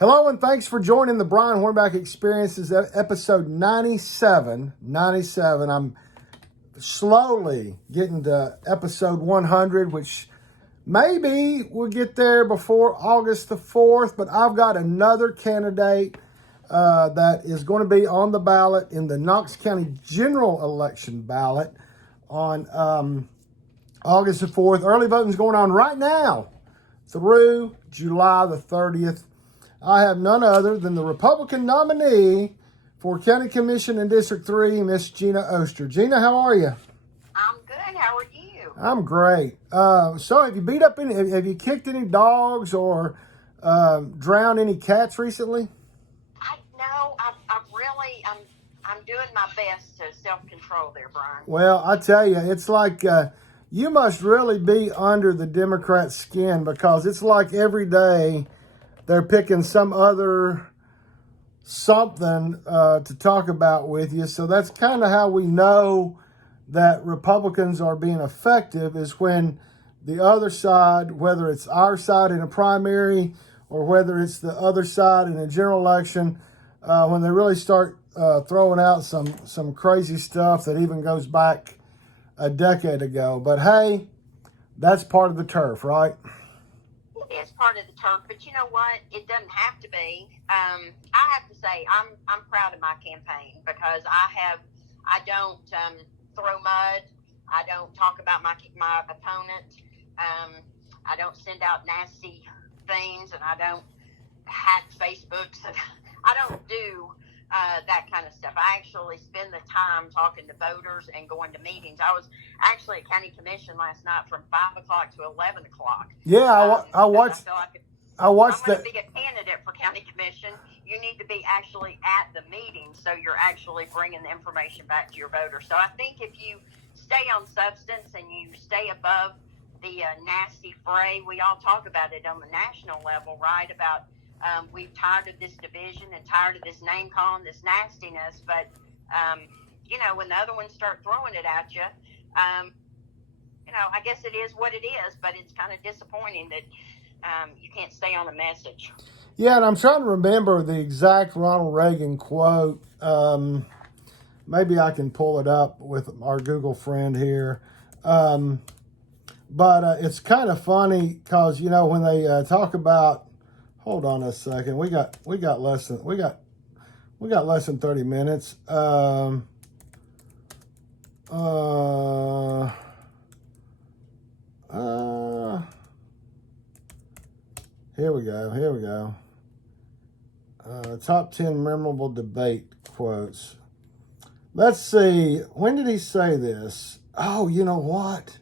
Hello and thanks for joining the Brian HORNBACK Experience. This is episode 97. I'm slowly getting to episode 100, which maybe we'll get there before August the 4th, but I've got another candidate that is going to be on the ballot in the Knox County general election ballot on August the 4th. Early voting is going on right now through July the 30th. I have none other than the Republican nominee for County Commission in District 3, Miss Gina Oster. Gina, how are you? I'm good. How are you? I'm great. So have you kicked any dogs or drowned any cats recently? I'm doing my best to self-control there, Brian. Well, I tell you, it's like you must really be under the Democrat skin, because it's like every day they're picking some other something to talk about with you. So that's kind of how we know that Republicans are being effective, is when the other side, whether it's our side in a primary or whether it's the other side in a general election, when they really start throwing out some crazy stuff that even goes back a decade ago. But hey, that's part of the turf, right? It is part of the turf, but you know what? It doesn't have to be. I have to say I'm proud of my campaign, because I don't throw mud. I don't talk about my opponent. I don't send out nasty things, and I don't hack Facebooks. I don't do that kind of stuff. I actually spend the time talking to voters and going to meetings. I was actually at County Commission last night from 5 o'clock to 11 o'clock. Yeah, I watched. I watched that. If I'm going to be a candidate for County Commission, you need to be actually at the meeting, so you're actually bringing the information back to your voters. So I think if you stay on substance and you stay above the nasty fray, we all talk about it on the national level, right? About we're tired of this division and tired of this name calling, this nastiness. But, when the other ones start throwing it at you, I guess it is what it is. But it's kind of disappointing that you can't stay on the message. Yeah, and I'm trying to remember the exact Ronald Reagan quote. Maybe I can pull it up with our Google friend here. But it's kind of funny because, when they talk about, hold on a second, we got less than 30 minutes. Here we go. Top 10 memorable debate quotes. Let's see. When did he say this? Oh, you know what?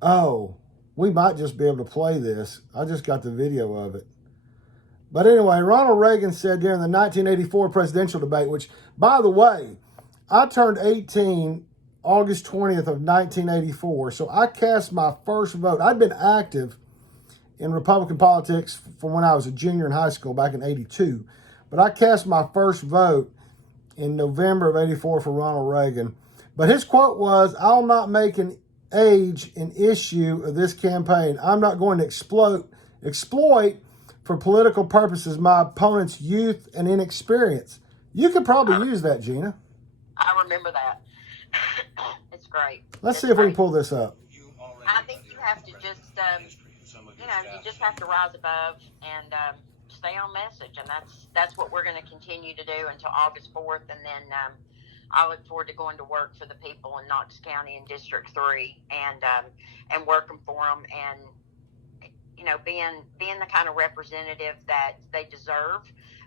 Oh, we might just be able to play this. I just got the video of it. But anyway, Ronald Reagan said during the 1984 presidential debate, which, by the way, I turned 18 August 20th of 1984. So I cast my first vote. I'd been active in Republican politics from when I was a junior in high school back in 82. But I cast my first vote in November of 84 for Ronald Reagan. But his quote was, "I'll not make an age an issue of this campaign. I'm not going to exploit for political purposes my opponent's youth and inexperience." You could probably use that, Gina. I remember that. It's great. Let's see if we can pull this up. I think you have to just, you just have to rise above and stay on message, and that's what we're going to continue to do until August 4th, and then I look forward to going to work for the people in Knox County in District 3 and working for them, and being the kind of representative that they deserve.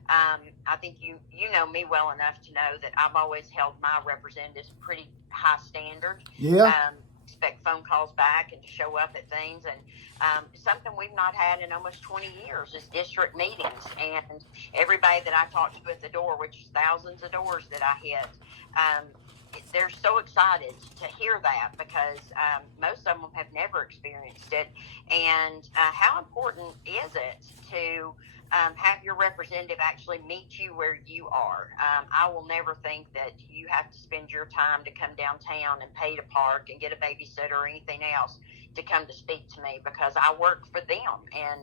I think you know me well enough to know that I've always held my representatives pretty high standard. Yeah. Expect phone calls back and to show up at things, and something we've not had in almost 20 years is district meetings. And everybody that I talked to at the door, which is thousands of doors that I hit, they're so excited to hear that, because most of them have never experienced it. And how important is it to have your representative actually meet you where you are? I will never think that you have to spend your time to come downtown and pay to park and get a babysitter or anything else to come to speak to me, because I work for them. And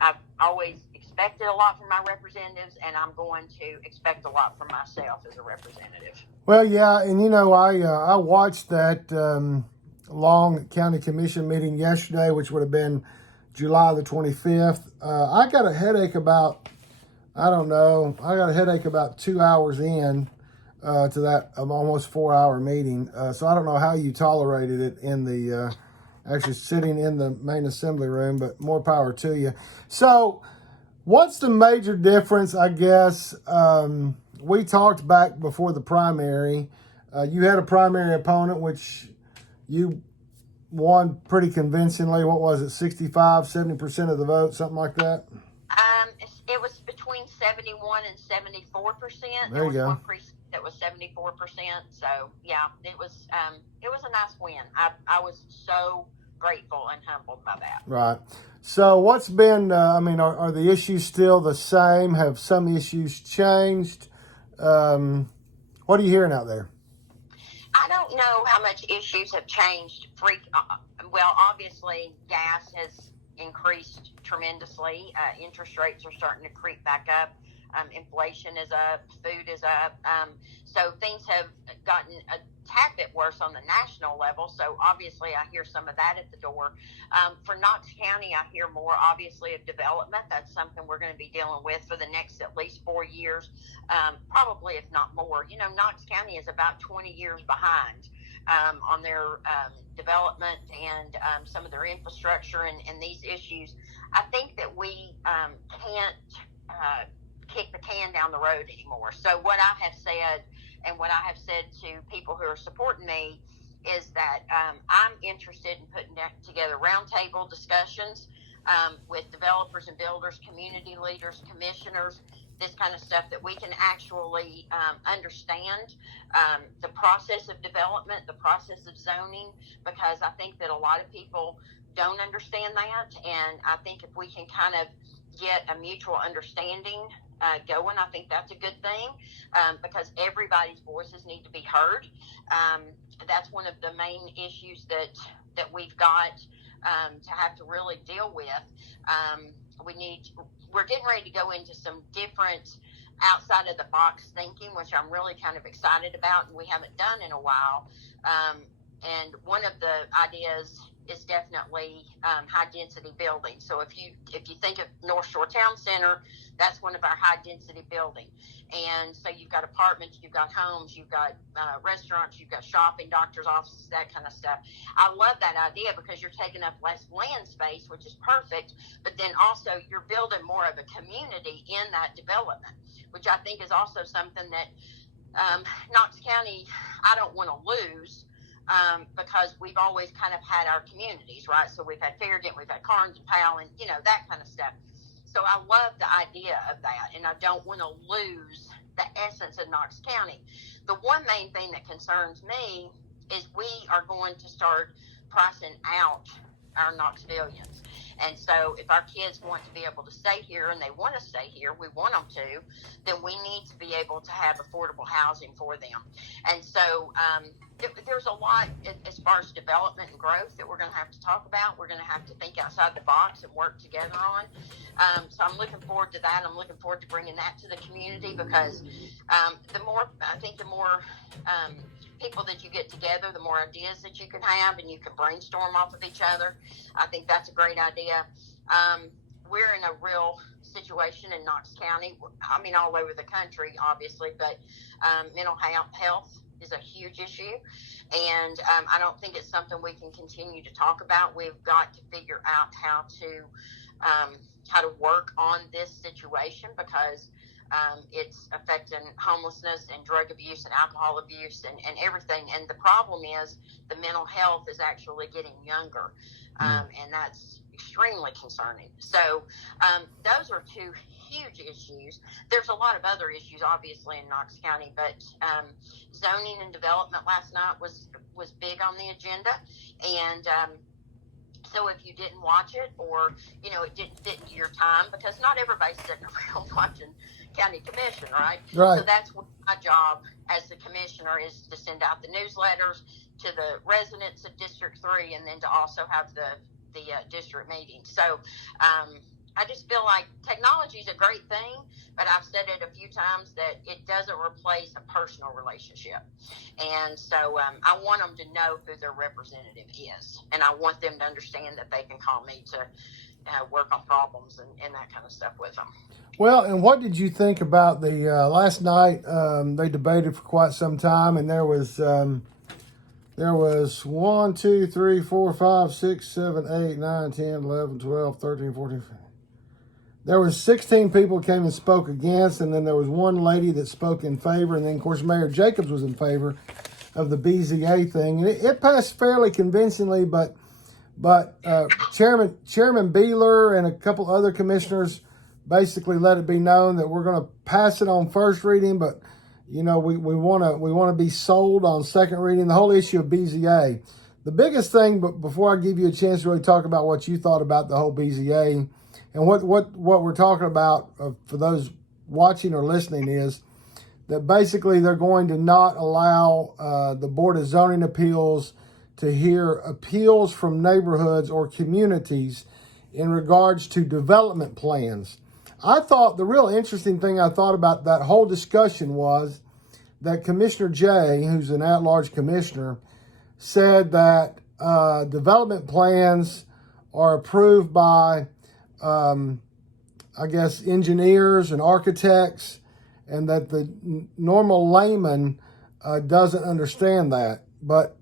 I've always expected a lot from my representatives, and I'm going to expect a lot from myself as a representative. Well, yeah, and I watched that long county commission meeting yesterday, which would have been July the 25th. I got a headache about, I don't know, I got a headache about 2 hours in to that almost 4 hour meeting. So I don't know how you tolerated it in the actually sitting in the main assembly room, but more power to you. So what's the major difference, I guess? We talked back before the primary. You had a primary opponent, which you won pretty convincingly. What was it, 65, 70% of the vote, something like that? It was between 71 and 74%. There you go. One precinct that was 74%. So yeah, it was a nice win. I was so grateful and humbled by that. Right. So what's been, are the issues still the same? Have some issues changed? What are you hearing out there? I don't know how much issues have changed. Well, obviously, gas has increased tremendously. Interest rates are starting to creep back up. Inflation is up. Food is up. So things have gotten a tad bit worse on the national level. So obviously, I hear some of that at the door. For Knox County, I hear more, obviously, of development. That's something we're going to be dealing with for the next at least 4 years, probably if not more. Knox County is about 20 years behind on their development and some of their infrastructure and these issues. I think that we can't kick the can down the road anymore. So what I have said and what I have said to people who are supporting me is that I'm interested in putting together roundtable discussions with developers and builders, community leaders, commissioners, this kind of stuff, that we can actually understand the process of development, the process of zoning, because I think that a lot of people don't understand that. And I think if we can kind of get a mutual understanding going, I think that's a good thing, because everybody's voices need to be heard. That's one of the main issues that we've got to have to really deal with. We're getting ready to go into some different outside of the box thinking, which I'm really kind of excited about, and we haven't done in a while. And one of the ideas is definitely high density buildings. So if you think of North Shore Town Center, that's one of our high density buildings. And so you've got apartments, you've got homes, you've got restaurants, you've got shopping, doctor's offices, that kind of stuff. I love that idea because you're taking up less land space, which is perfect, but then also you're building more of a community in that development, which I think is also something that Knox County, I don't want to lose. Because we've always kind of had our communities, right? So we've had Fairgate, we've had Carnes and Powell, and that kind of stuff. So I love the idea of that, and I don't want to lose the essence of Knox County. The one main thing that concerns me is we are going to start pricing out our Knoxvillians. And so if our kids want to be able to stay here and they want to stay here, we want them to, then we need to be able to have affordable housing for them. And so there's a lot as far as development and growth that we're going to have to talk about. We're going to have to think outside the box and work together on. So I'm looking forward to that. I'm looking forward to bringing that to the community because the more people that you get together, the more ideas that you can have and you can brainstorm off of each other. I think that's a great idea. We're in a real situation in Knox County, all over the country, obviously, but mental health is a huge issue. And I don't think it's something we can continue to talk about. We've got to figure out how to work on this situation because it's affecting homelessness and drug abuse and alcohol abuse and everything. And the problem is the mental health is actually getting younger. And that's extremely concerning. So those are two huge issues. There's a lot of other issues, obviously, in Knox County, but zoning and development last night was big on the agenda. And so if you didn't watch it or, it didn't fit into your time, because not everybody's sitting around watching county commission, right? So that's what my job as the commissioner is, to send out the newsletters to the residents of District 3 and then to also have the district meetings. So I just feel like technology is a great thing, but I've said it a few times that it doesn't replace a personal relationship. And so I want them to know who their representative is. And I want them to understand that they can call me to work on problems and that kind of stuff with them. Well, and what did you think about the last night? They debated for quite some time, and there was 1, 2, 3, 4, 5, 6, 7, 8, 9, 10, 11, 12, 13, 14. There was 16 people who came and spoke against, and then there was one lady that spoke in favor, and then, of course, Mayor Jacobs was in favor of the BZA thing. And it passed fairly convincingly, but Chairman Beeler and a couple other commissioners basically let it be known that we're going to pass it on first reading, but, we want to be sold on second reading. The whole issue of BZA. The biggest thing, but before I give you a chance to really talk about what you thought about the whole BZA, and what we're talking about for those watching or listening is that basically they're going to not allow the Board of Zoning Appeals to hear appeals from neighborhoods or communities in regards to development plans. I thought the real interesting thing I thought about that whole discussion was that Commissioner Jay, who's an at-large commissioner, said that development plans are approved by engineers and architects, and that the normal layman doesn't understand that. But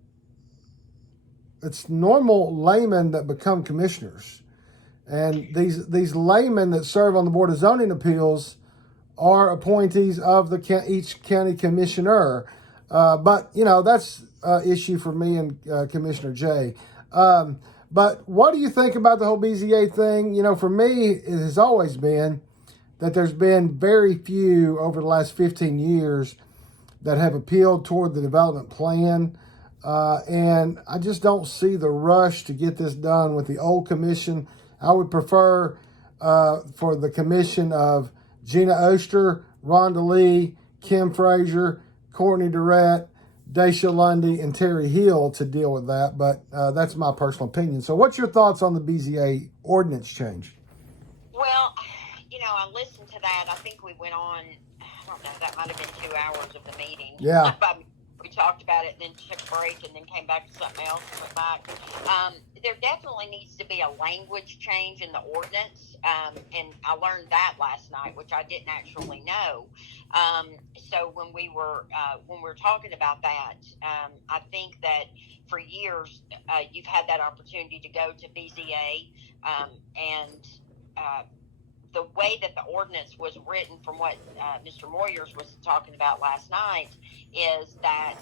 it's normal laymen that become commissioners. And these laymen that serve on the Board of Zoning Appeals are appointees of each county commissioner. But, that's an issue for me and Commissioner Jay. But what do you think about the whole BZA thing? For me, it has always been that there's been very few over the last 15 years that have appealed toward the development plan. And I just don't see the rush to get this done with the old commission. I would prefer for the commission of Gina Oster, Rhonda Lee, Kim Frazier, Courtney Durrett, Daisha Lundy, and Terry Hill to deal with that, but that's my personal opinion. So what's your thoughts on the BZA ordinance change? Well, I listened to that. I think we went on, I don't know, that might have been 2 hours of the meeting. Yeah. We talked about it and then took a break and then came back to something else and went back. There definitely needs to be a language change in the ordinance, and I learned that last night, which I didn't actually know. So when we were talking about that, I think that for years you've had that opportunity to go to BZA, and the way that the ordinance was written, from what Mr. Moyers was talking about last night, is that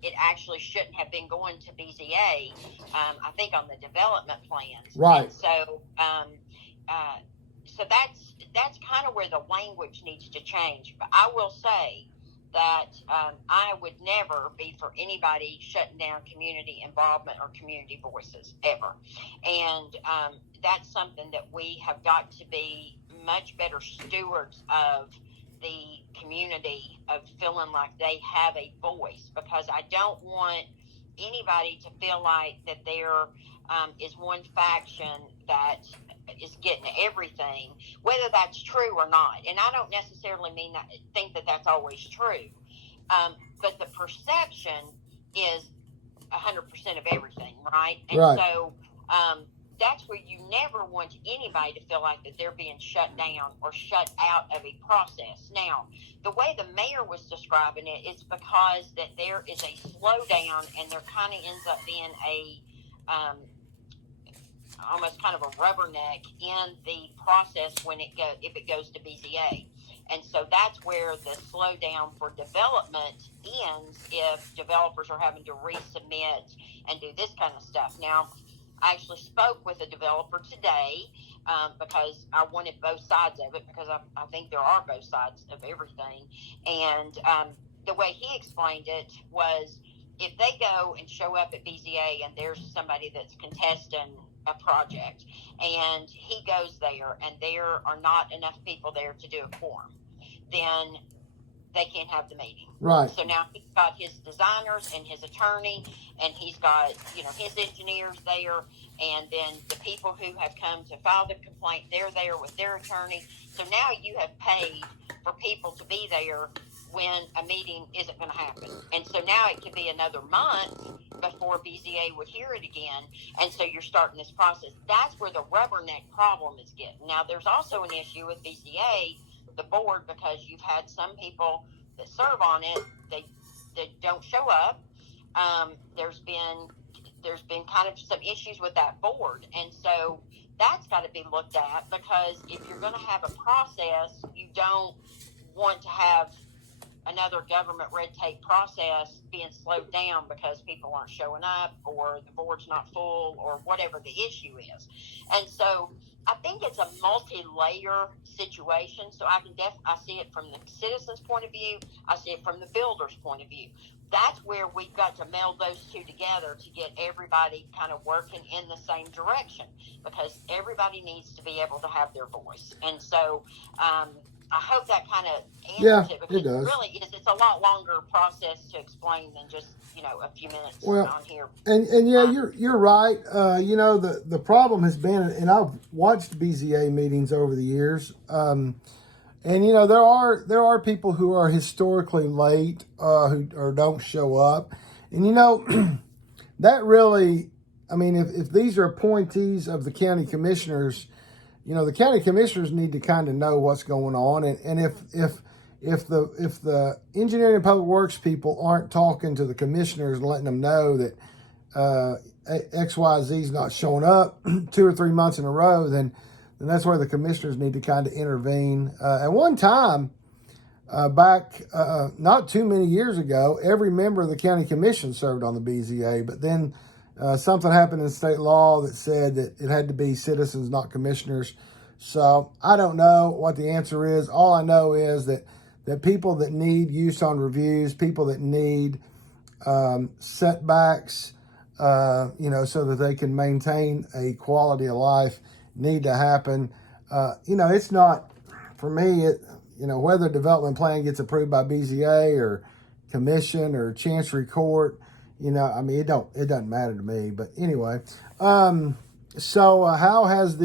it actually shouldn't have been going to BZA, I think, on the development plans. Right. And so, so that's kind of where the language needs to change. But I will say that I would never be for anybody shutting down community involvement or community voices, ever. And that's something that we have got to be much better stewards of the community, of feeling like they have a voice, because I don't want anybody to feel like that there is one faction that is getting everything, whether that's true or not. And I don't necessarily think that that's always true. But the perception is 100% of everything, right? And right. So that's where you never want anybody to feel like that they're being shut down or shut out of a process. Now, the way the mayor was describing it is because that there is a slowdown, and there kind of ends up being a almost kind of a rubberneck in the process if it goes to BZA. And so that's where the slowdown for development ends, if developers are having to resubmit and do this kind of stuff. Now, I actually spoke with a developer today because I wanted both sides of it, because I think there are both sides of everything. And the way he explained it was, if they go and show up at BZA and there's somebody that's contesting a project, and he goes there and there are not enough people there to do a quorum, then they can't have the meeting. Right. So now he's got his designers and his attorney, and he's got, his engineers there, and then the people who have come to file the complaint, they're there with their attorney. So now you have paid for people to be there when a meeting isn't going to happen. And so now it could be another month before BZA would hear it again. And so you're starting this process. That's where the rubberneck problem is getting. Now, there's also an issue with BZA, the board, because you've had some people that serve on it, they don't show up. There's been kind of some issues with that board. And so that's got to be looked at, because if you're going to have a process, you don't want to have another government red tape process being slowed down because people aren't showing up, or the board's not full, or whatever the issue is. And so I think it's a multi-layer situation. So I see it from the citizens' point of view. I see it from the builder's point of view. That's where we've got to meld those two together to get everybody kind of working in the same direction, because everybody needs to be able to have their voice. And so, I hope that kind of answers it, because it does. Really it's a lot longer process to explain than just, a few minutes on here. And you're right. The problem has been, and I've watched BZA meetings over the years, and there are people who are historically late, who or don't show up, and that really, I mean, if these are appointees of the county commissioners, the county commissioners need to kind of know what's going on, and if the engineering and public works people aren't talking to the commissioners and letting them know that XYZ is not showing up 2 or 3 months in a row, then that's where the commissioners need to kind of intervene. At one time, back not too many years ago, every member of the county commission served on the BZA, but then something happened in state law that said that it had to be citizens, not commissioners. So I don't know what the answer is. All I know is that people that need use on reviews, people that need setbacks, so that they can maintain a quality of life, need to happen. It's not, for me, whether a development plan gets approved by BZA or commission or Chancery Court, it doesn't matter to me. But anyway, so how has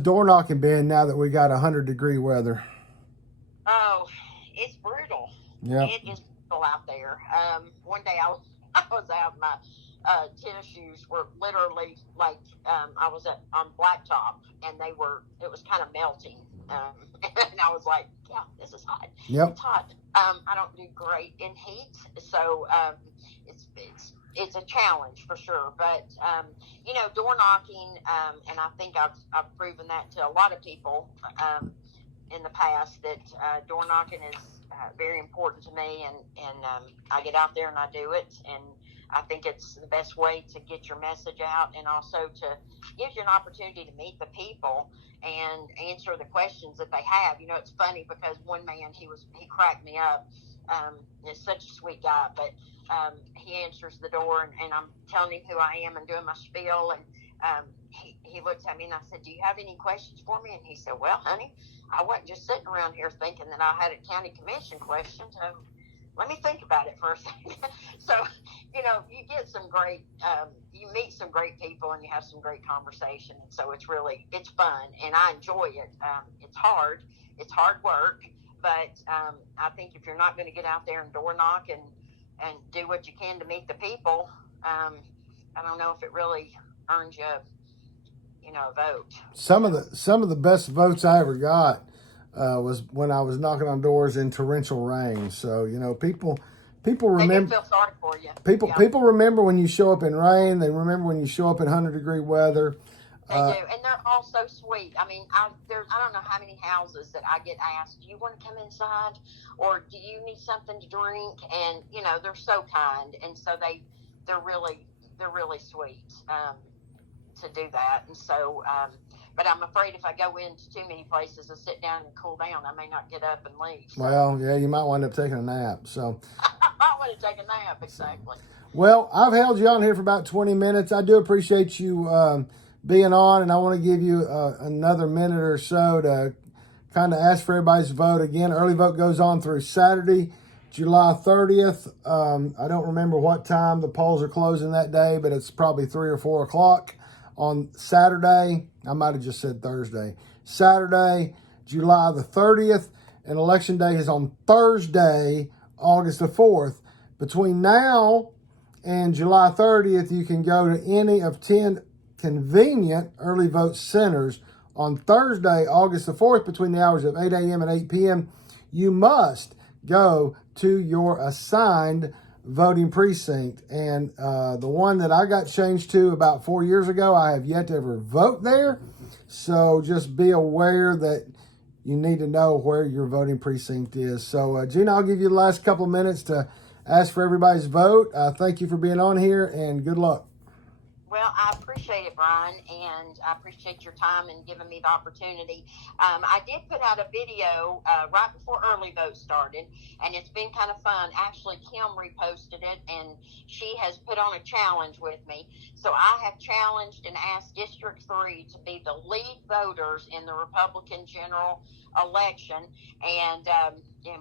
door knocking been now that we got 100-degree weather? Oh, it's brutal. Yeah, it is brutal out there. One day I was out, my tennis shoes were literally like I was on blacktop, and it was kind of melting. And I was like, yeah, this is hot. Yep. It's hot. I don't do great in heat, so it's a challenge for sure. But door knocking, and I think I've proven that to a lot of people in the past, that door knocking is very important to me, and I get out there and I do it, and I think it's the best way to get your message out, and also to give you an opportunity to meet the people and answer the questions that they have. It's funny because one man, he cracked me up. He's such a sweet guy, but he answers the door, and I'm telling him who I am and doing my spiel, and he looks at me and I said, "Do you have any questions for me?" And he said, "Well, honey, I wasn't just sitting around here thinking that I had a county commission question, so let me think about it for a second." So, you get some great, you meet some great people, and you have some great conversation. And so it's fun, and I enjoy it. It's hard work, but I think if you're not going to get out there and door knock and do what you can to meet the people, I don't know if it really earns you, a vote. Some of the best votes I ever got was when I was knocking on doors in torrential rain. So people remember. They do feel sorry for you. People remember when you show up in rain. They remember when you show up in 100-degree weather. They do, and they're all so sweet. I mean, I don't know how many houses that I get asked, "Do you want to come inside, or do you need something to drink?" And they're so kind, and so they're really sweet to do that. And so, but I'm afraid if I go into too many places to sit down and cool down, I may not get up and leave. So. Well, yeah, you might wind up taking a nap. So I want to take a nap, exactly. Well, I've held you on here for about 20 minutes. I do appreciate you being on, and I want to give you another minute or so to kind of ask for everybody's vote. Again, early vote goes on through Saturday, July 30th. I don't remember what time the polls are closing that day, but it's probably 3 or 4 o'clock on Saturday. I might have just said Thursday. Saturday, July the 30th, and election day is on Thursday, August the 4th. Between now and July 30th, you can go to any of 10 convenient early vote centers. On Thursday, August the 4th, between the hours of 8 a.m. and 8 p.m., you must go to your assigned voting precinct. And the one that I got changed to about 4 years ago, I have yet to ever vote there. So just be aware that you need to know where your voting precinct is. So, Gina, I'll give you the last couple of minutes to ask for everybody's vote. Thank you for being on here, and good luck. Well, I appreciate it, Brian, and I appreciate your time and giving me the opportunity. I did put out a video right before early vote started, and it's been kind of fun. Actually, Kim reposted it, and she has put on a challenge with me. So I have challenged and asked District 3 to be the lead voters in the Republican general election, and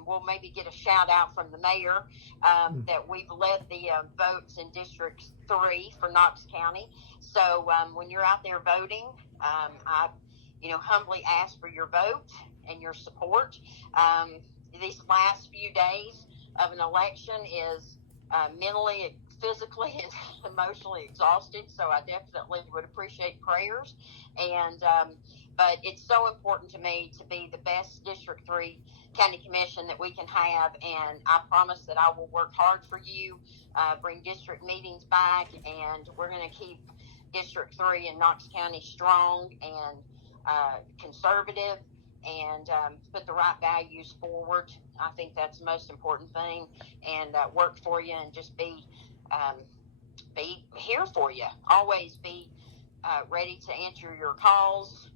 we'll maybe get a shout out from the mayor that we've led the votes in District 3 for Knox County. So when you're out there voting, I humbly ask for your vote and your support. These last few days of an election is mentally, physically, and emotionally exhausted, so I definitely would appreciate prayers. And but it's so important to me to be the best District 3 County Commission that we can have, and I promise that I will work hard for you, bring district meetings back, and we're going to keep District 3 in Knox County strong and conservative, and put the right values forward. I think that's the most important thing, and work for you, and just be here for you. Always be ready to answer your calls,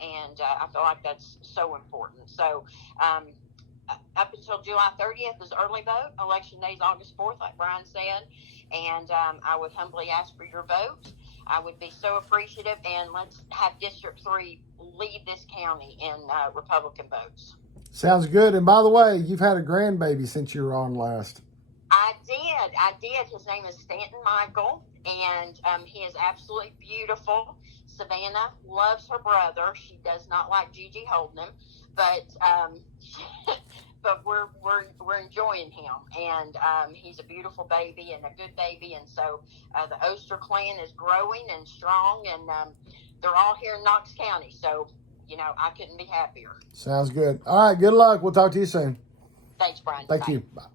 and I feel like that's so important. So up until July 30th is early vote. Election day is August 4th, like Brian said, and I would humbly ask for your vote. I would be so appreciative, and let's have District 3 lead this county in Republican votes. Sounds good. And by the way, you've had a grandbaby since you were on last. I did. His name is Stanton Michael, and he is absolutely beautiful. Savannah loves her brother. She does not like Gigi holding him, but but we're enjoying him, and he's a beautiful baby and a good baby, and so the Oster clan is growing and strong, and they're all here in Knox County, so I couldn't be happier. Sounds good. All right, good luck. We'll talk to you soon. Thanks, Brian. Thank Bye. you. Bye.